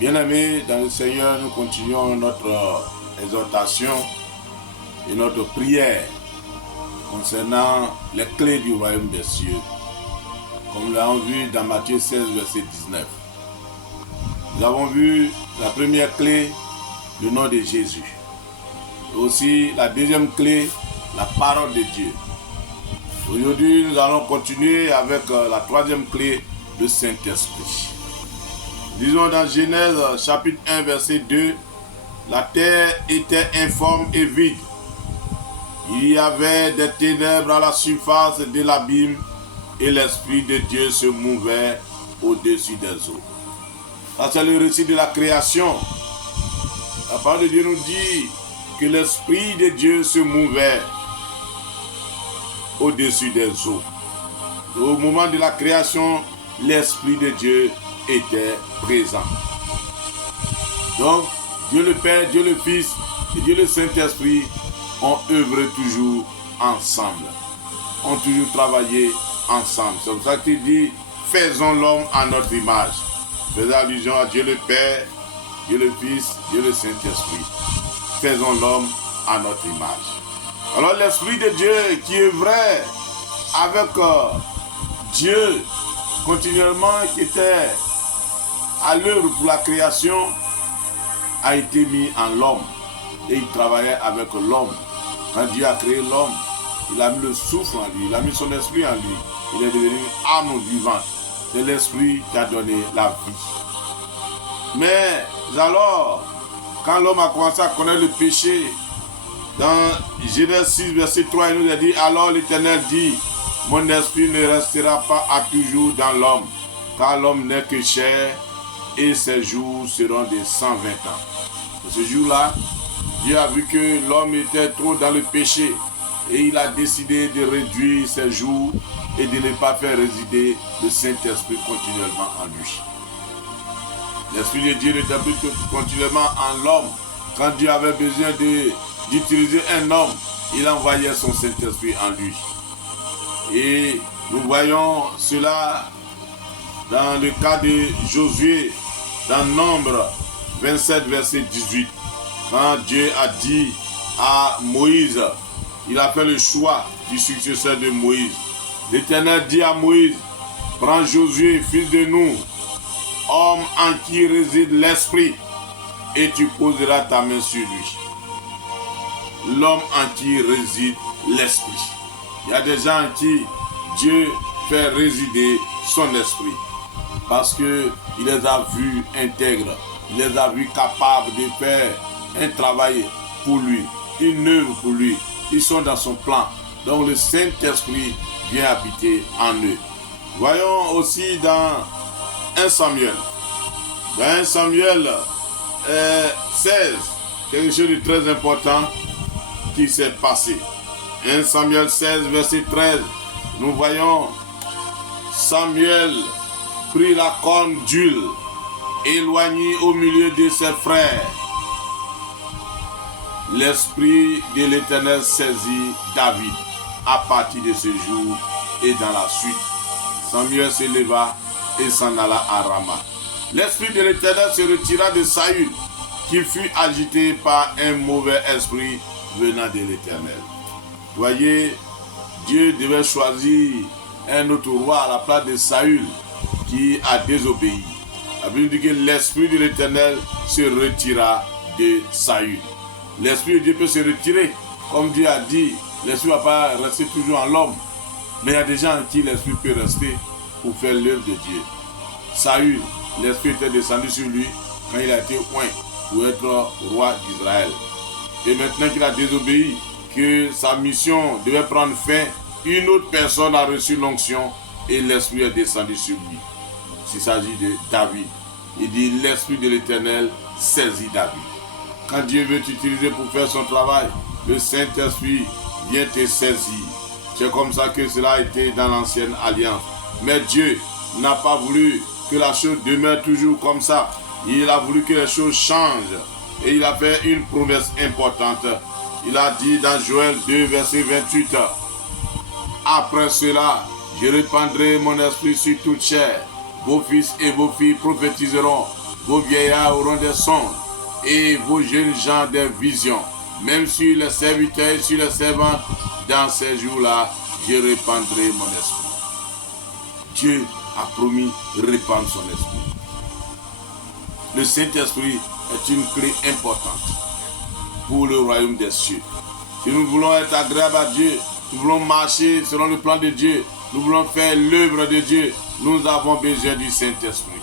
Bien-aimés dans le Seigneur, nous continuons notre exhortation et notre prière concernant les clés du royaume des cieux, comme nous l'avons vu dans Matthieu 16, verset 19. Nous avons vu la première clé, le nom de Jésus. Et aussi la deuxième clé, la parole de Dieu. Aujourd'hui, nous allons continuer avec la troisième clé, le Saint-Esprit. Disons dans Genèse chapitre 1 verset 2, la terre était informe et vide. Il y avait des ténèbres à la surface de l'abîme et l'Esprit de Dieu se mouvait au-dessus des eaux. Ça c'est le récit de la création. La parole de Dieu nous dit que l'Esprit de Dieu se mouvait au-dessus des eaux. Au moment de la création, l'Esprit de Dieu était présent. Donc, Dieu le Père, Dieu le Fils et Dieu le Saint-Esprit ont œuvré toujours ensemble, ont toujours travaillé ensemble. C'est pour ça qu'il dit, faisons l'homme à notre image. Faisant allusion à Dieu le Père, Dieu le Fils, Dieu le Saint-Esprit. Faisons l'homme à notre image. Alors l'Esprit de Dieu qui est vrai avec Dieu continuellement, qui était à l'œuvre pour la création, a été mis en l'homme et il travaillait avec l'homme. Quand Dieu a créé l'homme, il a mis le souffle en lui, il a mis son esprit en lui, il est devenu âme vivante. C'est l'esprit qui a donné la vie. Mais alors, quand l'homme a commencé à connaître le péché, dans Genèse 6 verset 3, il nous a dit, alors l'Éternel dit, mon esprit ne restera pas à toujours dans l'homme, car l'homme n'est que chair, et ses jours seront de 120 ans. Ce jour-là, Dieu a vu que l'homme était trop dans le péché et il a décidé de réduire ses jours et de ne pas faire résider le Saint-Esprit continuellement en lui. L'Esprit de Dieu n'était plus continuellement en l'homme. Quand Dieu avait besoin d'utiliser un homme, il envoyait son Saint-Esprit en lui. Et nous voyons cela dans le cas de Josué, dans Nombre 27, verset 18, quand Dieu a dit à Moïse, il a fait le choix du successeur de Moïse. L'Éternel dit à Moïse, prends Josué, fils de Nun, homme en qui réside l'Esprit, et tu poseras ta main sur lui. L'homme en qui réside l'Esprit. Il y a des gens en qui Dieu fait résider son esprit. Parce qu'il les a vus intègres, il les a vus capables de faire un travail pour lui, une œuvre pour lui. Ils sont dans son plan. Donc le Saint-Esprit vient habiter en eux. Voyons aussi dans 1 Samuel. Dans 1 Samuel 16, quelque chose de très important qui s'est passé. 1 Samuel 16, verset 13, nous voyons Samuel prit la corne d'huile, éloigné au milieu de ses frères. L'Esprit de l'Éternel saisit David à partir de ce jour et dans la suite. Samuel se leva et s'en alla à Rama. L'Esprit de l'Éternel se retira de Saül, qui fut agité par un mauvais esprit venant de l'Éternel. Voyez, Dieu devait choisir un autre roi à la place de Saül, qui a désobéi. La Bible dit que l'Esprit de l'Éternel se retira de Saül. L'Esprit de Dieu peut se retirer. Comme Dieu a dit, l'Esprit ne va pas rester toujours en l'homme. Mais il y a des gens en qui l'Esprit peut rester pour faire l'œuvre de Dieu. Saül, l'Esprit était descendu sur lui quand il a été oint pour être roi d'Israël. Et maintenant qu'il a désobéi, que sa mission devait prendre fin, une autre personne a reçu l'onction et l'Esprit est descendu sur lui. S'il s'agit de David, il dit l'Esprit de l'Éternel saisit David. Quand Dieu veut t'utiliser pour faire son travail, le Saint-Esprit vient te saisir. C'est comme ça que cela a été dans l'ancienne alliance. Mais Dieu n'a pas voulu que la chose demeure toujours comme ça. Il a voulu que les choses changent. Et il a fait une promesse importante. Il a dit dans Joël 2, verset 28, après cela, je répandrai mon esprit sur toute chair. Vos fils et vos filles prophétiseront. vos vieillards auront des songes et vos jeunes gens des visions. Même sur les serviteurs et sur les servantes, dans ces jours-là, je répandrai mon esprit. Dieu a promis de répandre son esprit. Le Saint-Esprit est une clé importante pour le royaume des cieux. Si nous voulons être agréables à Dieu, nous voulons marcher selon le plan de Dieu, nous voulons faire l'œuvre de Dieu, nous avons besoin du Saint-Esprit.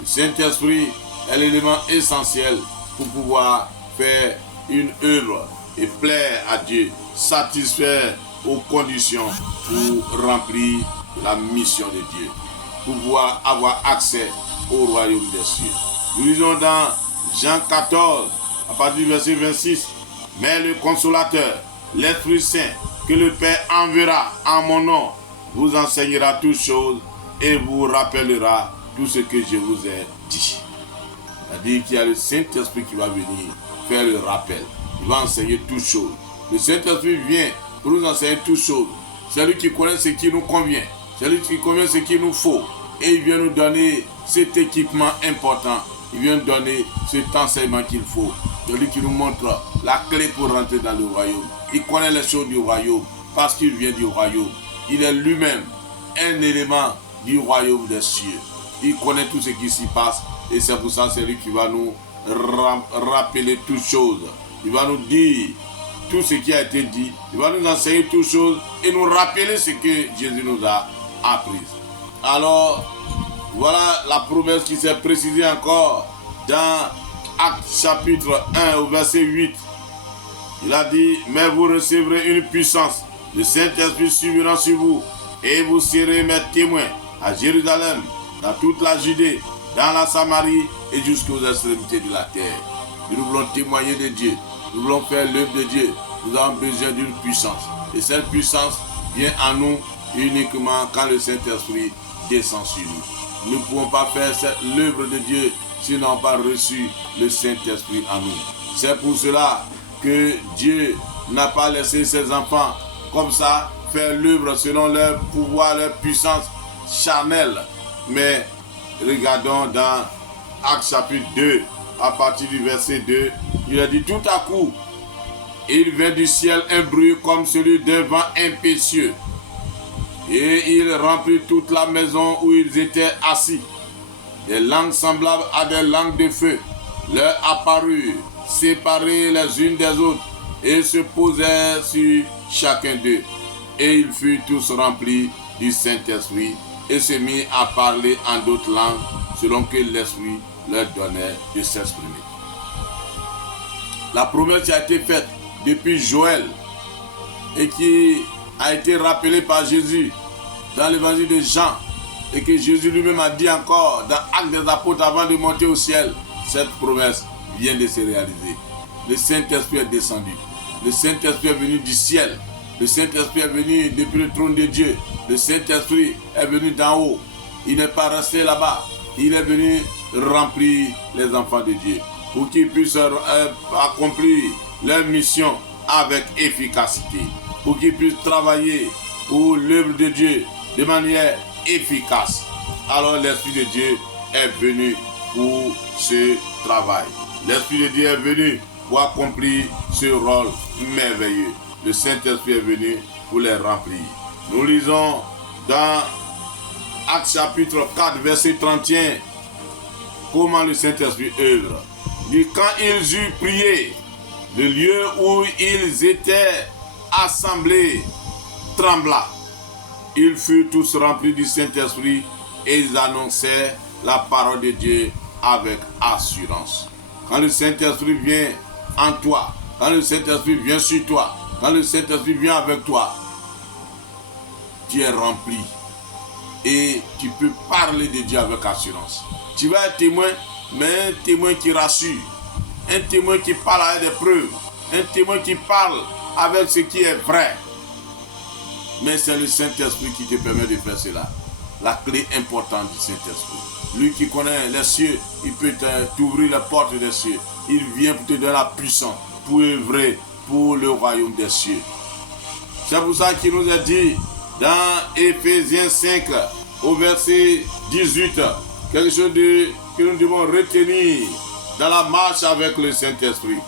Le Saint-Esprit est l'élément essentiel pour pouvoir faire une œuvre et plaire à Dieu, satisfaire aux conditions pour remplir la mission de Dieu, pour pouvoir avoir accès au royaume des cieux. Nous lisons dans Jean 14, à partir du verset 26, « Mais le consolateur, l'Esprit Saint, que le Père enverra en mon nom, vous enseignera toutes choses et vous rappellera tout ce que je vous ai dit. » C'est-à-dire qu'il y a le Saint-Esprit qui va venir faire le rappel. Il va enseigner toutes choses. Le Saint-Esprit vient pour nous enseigner toutes choses. C'est lui qui connaît ce qui nous convient. C'est lui qui connaît ce qu'il nous faut. Et il vient nous donner cet équipement important. Il vient nous donner cet enseignement qu'il faut. C'est lui qui nous montre la clé pour rentrer dans le royaume. Il connaît les choses du royaume parce qu'il vient du royaume. Il est lui-même un élément du royaume des cieux. Il connaît tout ce qui s'y passe et c'est pour ça que c'est lui qui va nous rappeler toutes choses. Il va nous dire tout ce qui a été dit. Il va nous enseigner toutes choses et nous rappeler ce que Jésus nous a appris. Alors, voilà la promesse qui s'est précisée encore dans Actes chapitre 1 au verset 8. Il a dit, « Mais vous recevrez une puissance. Le Saint-Esprit subira sur vous et vous serez mes témoins à Jérusalem, dans toute la Judée, dans la Samarie et jusqu'aux extrémités de la terre. » Nous voulons témoigner de Dieu. Nous voulons faire l'œuvre de Dieu. Nous avons besoin d'une puissance. Et cette puissance vient à nous uniquement quand le Saint-Esprit descend sur nous. Nous ne pouvons pas faire l'œuvre de Dieu si nous n'avons pas reçu le Saint-Esprit en nous. C'est pour cela que Dieu n'a pas laissé ses enfants comme ça faire l'œuvre selon leur pouvoir, leur puissance charnelle. Mais regardons dans Actes chapitre 2, à partir du verset 2, il a dit tout à coup, il vint du ciel un bruit comme celui d'un vent impétueux. Et il remplit toute la maison où ils étaient assis. Des langues semblables à des langues de feu leur apparurent, séparées les unes des autres, et se posèrent sur chacun d'eux. Et ils furent tous remplis du Saint-Esprit, et se mirent à parler en d'autres langues, selon que l'Esprit leur donnait de s'exprimer. La promesse qui a été faite depuis Joël, et qui a été rappelée par Jésus dans l'évangile de Jean, et que Jésus lui-même a dit encore dans Actes des Apôtres avant de monter au ciel, cette promesse vient de se réaliser. Le Saint-Esprit est descendu. Le Saint-Esprit est venu du ciel. Le Saint-Esprit est venu depuis le trône de Dieu. Le Saint-Esprit est venu d'en haut. Il n'est pas resté là-bas. Il est venu remplir les enfants de Dieu pour qu'ils puissent accomplir leur mission avec efficacité, pour qu'ils puissent travailler pour l'œuvre de Dieu de manière efficace. Alors l'Esprit de Dieu est venu pour ce travail. L'Esprit de Dieu est venu pour accomplir ce rôle merveilleux. Le Saint-Esprit est venu pour les remplir. Nous lisons dans Actes chapitre 4, verset 31, comment le Saint-Esprit œuvre. Et quand ils eurent prié, le lieu où ils étaient assemblés trembla. Ils furent tous remplis du Saint-Esprit et ils annonçaient la parole de Dieu avec assurance. Quand le Saint-Esprit vient en toi, quand le Saint-Esprit vient sur toi, quand le Saint-Esprit vient avec toi, tu es rempli et tu peux parler de Dieu avec assurance. Tu vas être témoin, mais un témoin qui rassure, un témoin qui parle avec des preuves, un témoin qui parle avec ce qui est vrai. Mais c'est le Saint-Esprit qui te permet de faire cela. La clé importante du Saint-Esprit. Lui qui connaît les cieux, il peut t'ouvrir les portes des cieux. Il vient pour te donner la puissance, pour œuvrer pour le royaume des cieux. C'est pour ça qu'il nous a dit dans Éphésiens 5, au verset 18, quelque chose de que nous devons retenir dans la marche avec le Saint-Esprit.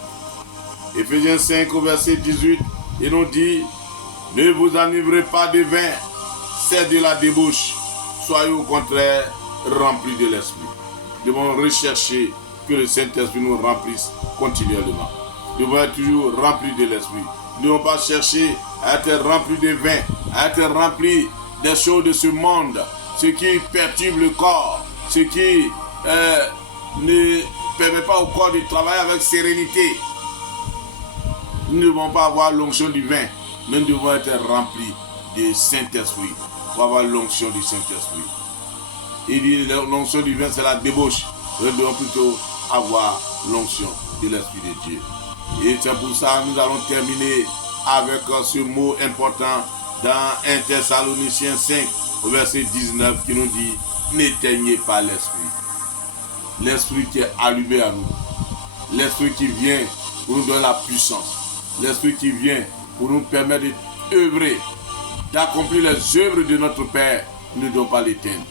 Éphésiens 5 au verset 18, il nous dit, ne vous enivrez pas de vin, c'est de la débauche. Soyez au contraire remplis de l'Esprit. Nous devons rechercher que le Saint-Esprit nous remplisse continuellement. Nous devons être toujours remplis de l'Esprit. Nous ne devons pas chercher à être remplis de vin, à être remplis des choses de ce monde, ce qui perturbe le corps, ce qui ne permet pas au corps de travailler avec sérénité. Nous ne devons pas avoir l'onction du vin, nous devons être remplis du Saint-Esprit pour avoir l'onction du Saint-Esprit. Il dit l'onction du vin, c'est la débauche. Nous devons plutôt avoir l'onction de l'Esprit de Dieu. Et c'est pour ça que nous allons terminer avec ce mot important dans 1 Thessaloniciens 5, au verset 19, qui nous dit « N'éteignez pas l'Esprit ». L'Esprit qui est allumé à nous. L'Esprit qui vient pour nous donner la puissance. L'Esprit qui vient pour nous permettre d'œuvrer, d'accomplir les œuvres de notre Père. Nous ne devons pas l'éteindre.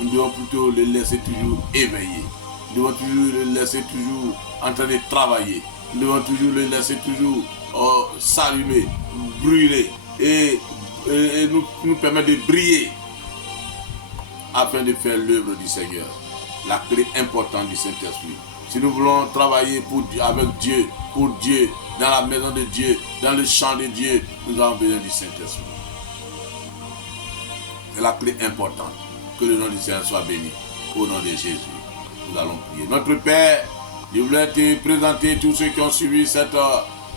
Nous devons plutôt le laisser toujours éveillé. Nous devons toujours le laisser toujours en train de travailler. Nous devons toujours le laisser toujours s'allumer, brûler et nous permettre de briller afin de faire l'œuvre du Seigneur. La clé importante du Saint-Esprit. Si nous voulons travailler avec Dieu, pour Dieu, dans la maison de Dieu, dans le champ de Dieu, nous avons besoin du Saint-Esprit. C'est la clé importante. Que le nom du Seigneur soit béni. Au nom de Jésus, nous allons prier. Notre Père, je voulais te présenter tous ceux qui ont suivi cette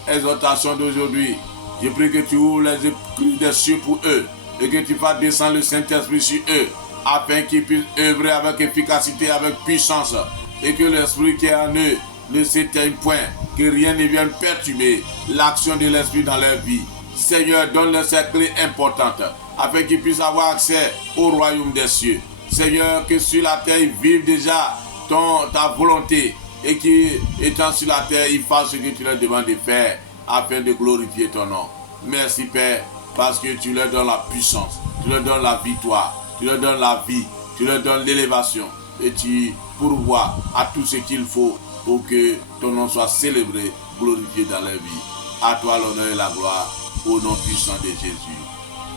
exhortation d'aujourd'hui. Je prie que tu ouvres les écrits des cieux pour eux et que tu fasses descendre le Saint-Esprit sur eux afin qu'ils puissent œuvrer avec efficacité, avec puissance et que l'Esprit qui est en eux ne s'éteigne point, que rien ne vienne perturber l'action de l'Esprit dans leur vie. Seigneur, donne-leur ces clés importantes afin qu'ils puissent avoir accès au royaume des cieux. Seigneur, que sur la terre ils vivent déjà ta volonté et qu'étant sur la terre, ils fassent ce que tu leur demandes de faire afin de glorifier ton nom. Merci Père, parce que tu leur donnes la puissance, tu leur donnes la victoire, tu leur donnes la vie, tu leur donnes l'élévation et tu pourvois à tout ce qu'il faut pour que ton nom soit célébré, glorifié dans leur vie. À toi l'honneur et la gloire, au nom puissant de Jésus.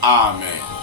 Amen.